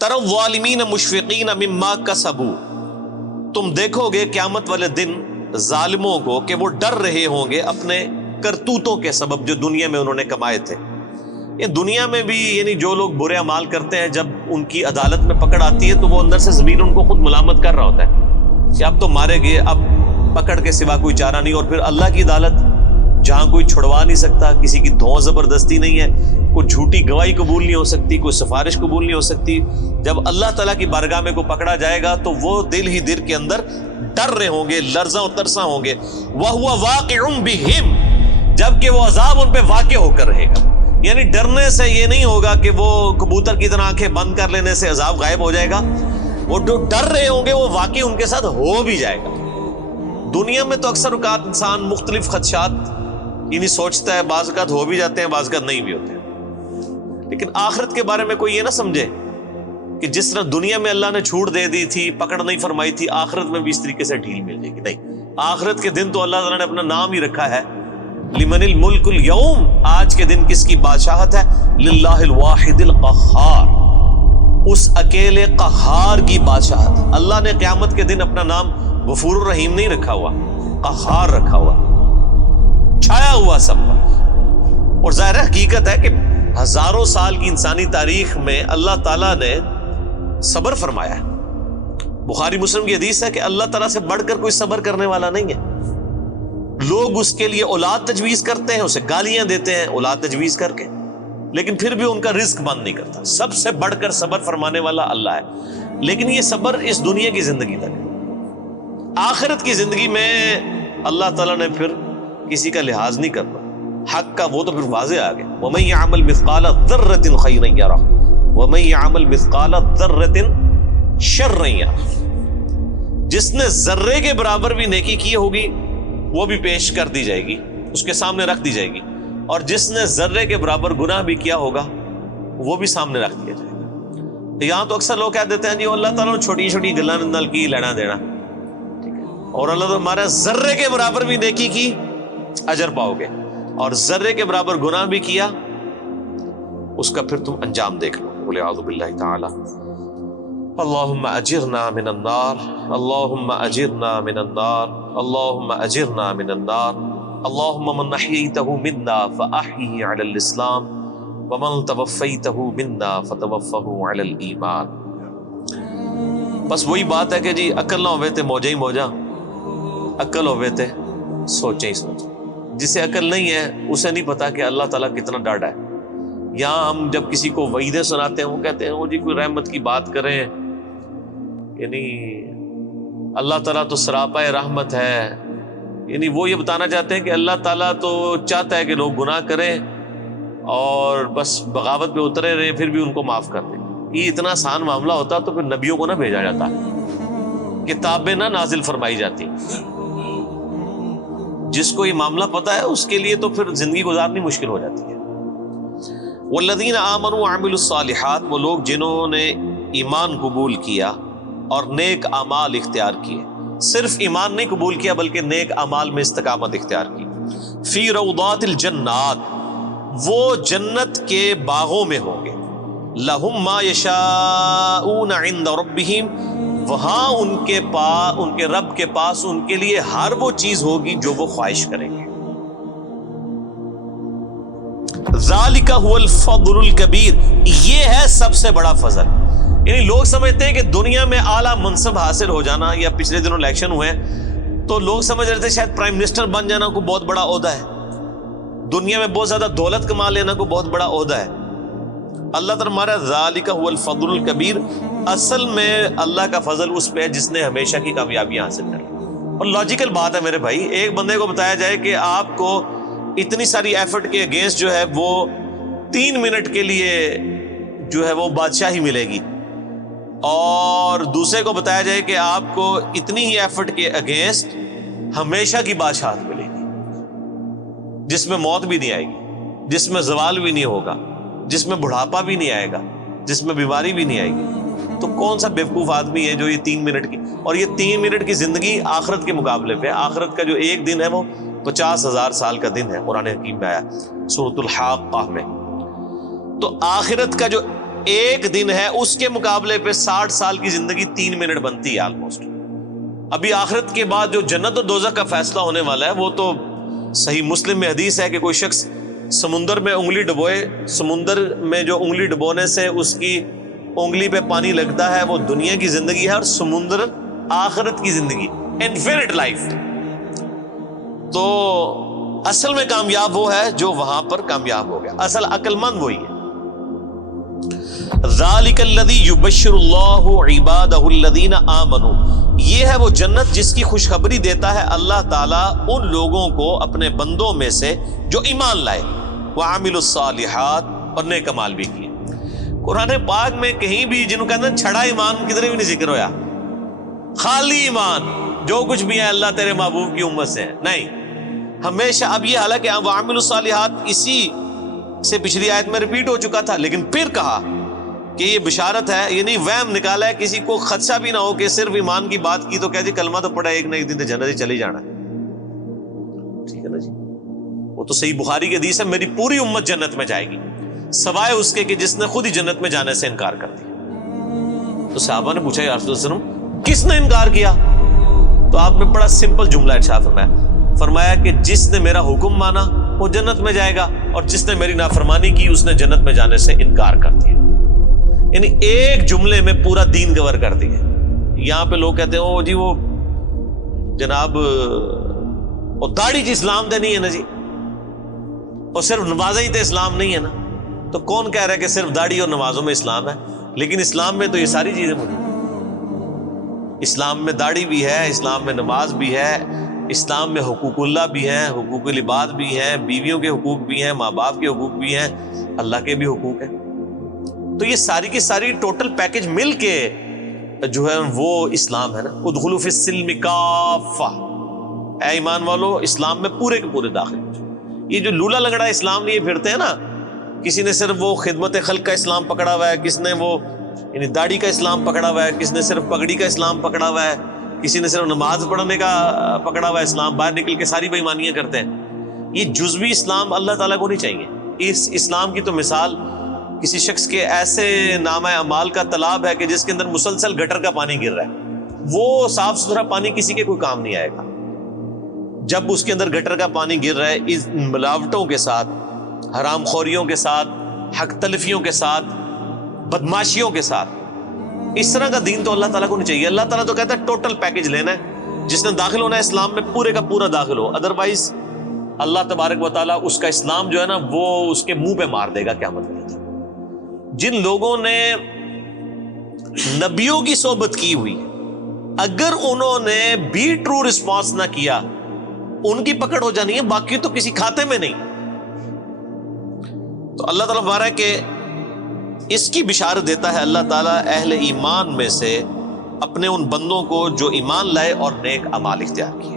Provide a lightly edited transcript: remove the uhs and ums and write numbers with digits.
تری الظالمین مشفقین مما کسبوا، تم دیکھو گے قیامت والے دن ظالموں کو کہ وہ ڈر رہے ہوں گے اپنے کرتوتوں کے سبب جو دنیا میں انہوں نے کمائے تھے۔ یہ دنیا میں بھی یعنی جو لوگ برے اعمال کرتے ہیں جب ان کی عدالت میں پکڑ آتی ہے تو وہ اندر سے ضمیر ان کو خود ملامت کر رہا ہوتا ہے کہ اب تو مارے گئے، اب پکڑ کے سوا کوئی چارہ نہیں۔ اور پھر اللہ کی عدالت جہاں کوئی چھڑوا نہیں سکتا، کسی کی دھوں زبردستی نہیں ہے، کوئی جھوٹی گواہی قبول نہیں ہو سکتی، کوئی سفارش قبول نہیں ہو سکتی، جب اللہ تعالیٰ کی بارگاہ میں کوئی پکڑا جائے گا تو وہ دل ہی دل کے اندر ڈر رہے ہوں گے، لرزاں و ترساں ہوں گے۔ وَهُوَ وَاقِعٌ بِهِمْ، جبکہ وہ عذاب ان پہ واقع ہو کر رہے گا۔ یعنی ڈرنے سے یہ نہیں ہوگا کہ وہ کبوتر کی طرح آنکھیں بند کر لینے سے عذاب غائب ہو جائے گا، وہ جو ڈر رہے ہوں گے وہ واقعی ان کے ساتھ ہو بھی جائے گا۔ دنیا میں تو اکثر اوقات انسان مختلف خدشات یعنی سوچتا ہے، بعض اوقات ہو بھی جاتے ہیں، بعض اوقات نہیں بھی ہوتے ہیں، لیکن آخرت کے بارے میں کوئی یہ نہ سمجھے کہ جس طرح دنیا میں اللہ نے چھوٹ دے دی تھی، پکڑ نہیں فرمائی تھی، آخرت میں بھی اس طریقے سے ڈھیل مل جائے گی۔ نہیں، آخرت کے دن تو اللہ تعالیٰ نے اپنا نام ہی رکھا ہے، لمن الملک اليوم، آج کے دن کس کی بادشاہت ہے؟ للہ الواحد القہار، اس اکیلے قہار کی بادشاہت۔ اللہ نے قیامت کے دن اپنا نام غفور الرحیم نہیں رکھا ہوا، قہار رکھا ہوا، چھایا ہوا سب پر۔ اور ظاہر حقیقت ہے کہ ہزاروں سال کی انسانی تاریخ میں اللہ تعالیٰ نے صبر فرمایا ہے۔ بخاری مسلم کی حدیث ہے کہ اللہ تعالیٰ سے بڑھ کر کوئی صبر کرنے والا نہیں ہے۔ لوگ اس کے لیے اولاد تجویز کرتے ہیں، اسے گالیاں دیتے ہیں اولاد تجویز کر کے، لیکن پھر بھی ان کا رزق بند نہیں کرتا۔ سب سے بڑھ کر صبر فرمانے والا اللہ ہے، لیکن یہ صبر اس دنیا کی زندگی تک ہے۔ آخرت کی زندگی میں اللہ تعالیٰ نے پھر کسی کا لحاظ نہیں کرنا، حق کا وہ تو پھر واضح آ گیا۔ وَمَن يَعْمَلْ مِثْقَالَ ذَرَّةٍ خَيْرًا يَرَهُ وَمَن يَعْمَلْ مِثْقَالَ ذَرَّةٍ شَرًّا يَرَهُ، جس نے ذرے کے برابر بھی نیکی کی ہوگی وہ بھی پیش کر دی جائے گی، اس کے سامنے رکھ دی جائے گی، اور جس نے ذرے کے برابر گناہ بھی کیا ہوگا وہ بھی سامنے رکھ دیا جائے گا۔ یہاں تو اکثر لوگ کہہ دیتے ہیں جی اللہ تعالیٰ نے چھوٹی چھوٹی گلاں نال کی لینا دینا، ٹھیک ہے، اور اللہ تعالیٰ ہمارا ذرے کے برابر بھی نیکی کی اجر پاؤ گے، اور ذرے کے برابر گناہ بھی کیا اس کا پھر تم انجام دیکھ لو۔ والعیاذ باللہ تعالی۔ اللہم اجرنا من النار، اللہم اجرنا من النار، اللہم اجرنا من النار، اللہم من احییتہ منا فاحیہ علی الاسلام ومن توفیتہ منا فتوفہ علی الایمان۔ بس وہی بات ہے کہ جی عقل نہ ہوئے تے موجہ ہی موجہ، عقل ہوئے تے سوچیں ہی سوچیں۔ جسے عقل نہیں ہے اسے نہیں پتا کہ اللہ تعالیٰ کتنا ڈاڈا ہے۔ یہاں ہم جب کسی کو وعیدیں سناتے ہیں وہ کہتے ہیں وہ جی کوئی رحمت کی بات کریں، یعنی اللہ تعالیٰ تو سراپا رحمت ہے، یعنی وہ یہ بتانا چاہتے ہیں کہ اللہ تعالیٰ تو چاہتا ہے کہ لوگ گناہ کریں اور بس بغاوت پہ اترے رہے پھر بھی ان کو معاف کر دیں۔ یہ اتنا آسان معاملہ ہوتا تو پھر نبیوں کو نہ بھیجا جاتا، کتابیں نہ نازل فرمائی جاتی۔ جس کو یہ معاملہ پتا ہے اس کے لیے تو پھر زندگی گزارنی مشکل ہو جاتی ہے۔ والذین آمنوا وعملوا الصالحات، وہ لوگ جنہوں نے ایمان قبول کیا اور نیک اعمال اختیار کیے، صرف ایمان نہیں قبول کیا بلکہ نیک اعمال میں استقامت اختیار کی۔ فی روضات الجنات، وہ جنت کے باغوں میں ہوں گے۔ لہم ما یشاءون عند ربہم، وہاں ان کے رب کے پاس ان کے لیے ہر وہ چیز ہوگی جو وہ خواہش کریں گے۔ ذالک هو الفضل الکبیر، یہ ہے سب سے بڑا فضل۔ یعنی لوگ سمجھتے ہیں کہ دنیا میں اعلیٰ منصب حاصل ہو جانا، یا پچھلے دنوں الیکشن ہوئے تو لوگ سمجھ رہے تھے شاید پرائم منسٹر بن جانا کوئی بہت بڑا عہدہ ہے، دنیا میں بہت زیادہ دولت کما لینا کوئی بہت بڑا عہدہ ہے۔ اللہ تعالیٰ ہمارا ذالک هو الفضل الکبیر، اصل میں اللہ کا فضل اس پہ ہے جس نے ہمیشہ کی کامیابی حاصل کر لی۔ اور لاجیکل بات ہے میرے بھائی، ایک بندے کو بتایا جائے کہ آپ کو اتنی ساری ایفرٹ کے اگینسٹ جو ہے وہ 3 منٹ کے لیے جو ہے وہ بادشاہی ملے گی، اور دوسرے کو بتایا جائے کہ آپ کو اتنی ہی ایفرٹ کے اگینسٹ ہمیشہ کی بادشاہت ملے گی، جس میں موت بھی نہیں آئے گی، جس میں زوال بھی نہیں ہوگا، جس میں بڑھاپا بھی نہیں آئے گا، جس میں بیماری بھی نہیں آئے گی۔ تو کون سا بیوقوف آدمی ہے جو یہ 3 منٹ کی، اور یہ 3 منٹ کی زندگی آخرت کے مقابلے پہ، آخرت کا جو ایک دن ہے وہ 50,000 سال کا دن ہے، قرآن حکیم میں آیا سورۃ الحاقہ میں۔ تو آخرت کا جو ایک دن ہے اس کے مقابلے پہ 60 سال کی زندگی 3 منٹ بنتی ہے آلموسٹ. ابھی آخرت کے بعد جو جنت و دوزخ کا فیصلہ ہونے والا ہے وہ تو صحیح مسلم میں حدیث ہے کہ کوئی شخص سمندر میں انگلی ڈبوئے, سمندر میں جو انگلی ڈبونے سے اس کی انگلی پہ پانی لگتا ہے وہ دنیا کی زندگی ہے, اور سمندر آخرت کی زندگی, انفینٹ لائف. تو اصل میں کامیاب وہ ہے جو وہاں پر کامیاب ہو گیا, اصل عقل مند وہی ہے. ذالک الذی یبشر اللہ عبادہ الذین آمنوا, یہ ہے وہ جنت جس کی خوشخبری دیتا ہے اللہ تعالیٰ ان لوگوں کو اپنے بندوں میں سے جو ایمان لائے, وعملوا الصالحات, اور نیک اعمال بھی کیے. قرآن پاک میں کہیں بھی جنہوں کہتے ہیں چھڑا ایمان کدھر بھی نہیں ذکر ہویا, خالی ایمان جو کچھ بھی ہے اللہ تیرے محبوب کی امت سے ہے, نہیں. ہمیشہ اب یہ حالانکہ وعملوا الصالحات اسی سے پچھلی آیت میں ریپیٹ ہو چکا تھا, لیکن پھر کہا کہ یہ بشارت ہے, یعنی وہم نکالا ہے, کسی کو خدشہ بھی نہ ہو کہ صرف ایمان کی بات کی تو کہہ جی کلمہ تو پڑھا ایک نہ ایک دن تو جنت ہی چلی جانا ہے. ٹھیک ہے نا جی, وہ تو صحیح بخاری کی حدیث ہے, میری پوری امت جنت میں جائے گی سوائے اس کے کہ جس نے خود ہی جنت میں جانے سے انکار کر دیا. تو صحابہ نے پوچھا یا رسول اللہ صلی اللہ علیہ وسلم کس نے انکار کیا؟ تو آپ نے بڑا سمپل جملہ ارشاد فرمایا کہ جس نے میرا حکم مانا وہ جنت میں جائے گا, اور جس نے میری نافرمانی کی اس نے جنت میں جانے سے انکار کر دیا. یعنی ایک جملے میں پورا دین کور کر دیا. یہاں پہ لوگ کہتے ہیں او جی وہ جناب اور داڑھی کی اسلام دے نہیں ہے نا جی, اور صرف نمازیں ہی تو اسلام نہیں ہے نا. تو کون کہہ رہا ہے کہ صرف داڑھی اور نمازوں میں اسلام ہے؟ لیکن اسلام میں تو یہ ساری چیزیں موجود ہیں. اسلام میں داڑھی بھی ہے, اسلام میں نماز بھی ہے, اسلام میں حقوق اللہ بھی ہیں, حقوق العباد بھی ہیں, بیویوں کے حقوق بھی ہیں, ماں باپ کے حقوق بھی ہیں, اللہ کے بھی حقوق ہیں. تو یہ ساری کی ساری ٹوٹل پیکج مل کے جو ہے وہ اسلام ہے نا. ادخلوا فی السلم کافہ, اے ایمان والو اسلام میں پورے کے پورے داخل ہو جاؤ. یہ جو لولا لنگڑا اسلام لیے پھرتے ہیں نا, کسی نے صرف وہ خدمت خلق کا اسلام پکڑا ہوا ہے, کس نے وہ یعنی داڑھی کا اسلام پکڑا ہوا ہے, کس نے صرف پگڑی کا اسلام پکڑا ہوا ہے, کسی نے صرف نماز پڑھنے کا پکڑا ہوا ہے اسلام, باہر نکل کے ساری بے ایمانیاں کرتے ہیں. یہ جزوی اسلام اللہ تعالیٰ کو نہیں چاہیے. اس اسلام کی تو مثال کسی شخص کے ایسے نامہ اعمال کا تالاب ہے کہ جس کے اندر مسلسل گٹر کا پانی گر رہا ہے. وہ صاف ستھرا پانی کسی کے کوئی کام نہیں آئے گا. جب اس کے اندر گٹر کا پانی گر رہا ہے اس ملاوٹوں کے ساتھ, حرام خوریوں کے ساتھ, حق تلفیوں کے ساتھ, بدماشیوں کے ساتھ, اس طرح کا دین تو اللہ تعالیٰ کو نہیں چاہیے. اللہ تعالیٰ تو کہتا ہے ٹوٹل پیکج لینا ہے, جس نے داخل ہونا ہے اسلام میں پورے کا پورا داخل ہو, ادروائز اللہ تبارک و تعالیٰ اس کا اسلام جو ہے نا وہ اس کے منہ پہ مار دے گا قیامت کے دن. جن لوگوں نے نبیوں کی صحبت کی ہوئی, اگر انہوں نے بھی ٹرو رسپانس نہ کیا ان کی پکڑ ہو جانی ہے, باقی تو کسی کھاتے میں نہیں. تو اللہ تعالیٰ بارہ کہ اس کی بشارت دیتا ہے اللہ تعالیٰ اہل ایمان میں سے اپنے ان بندوں کو جو ایمان لائے اور نیک اعمال اختیار کیے.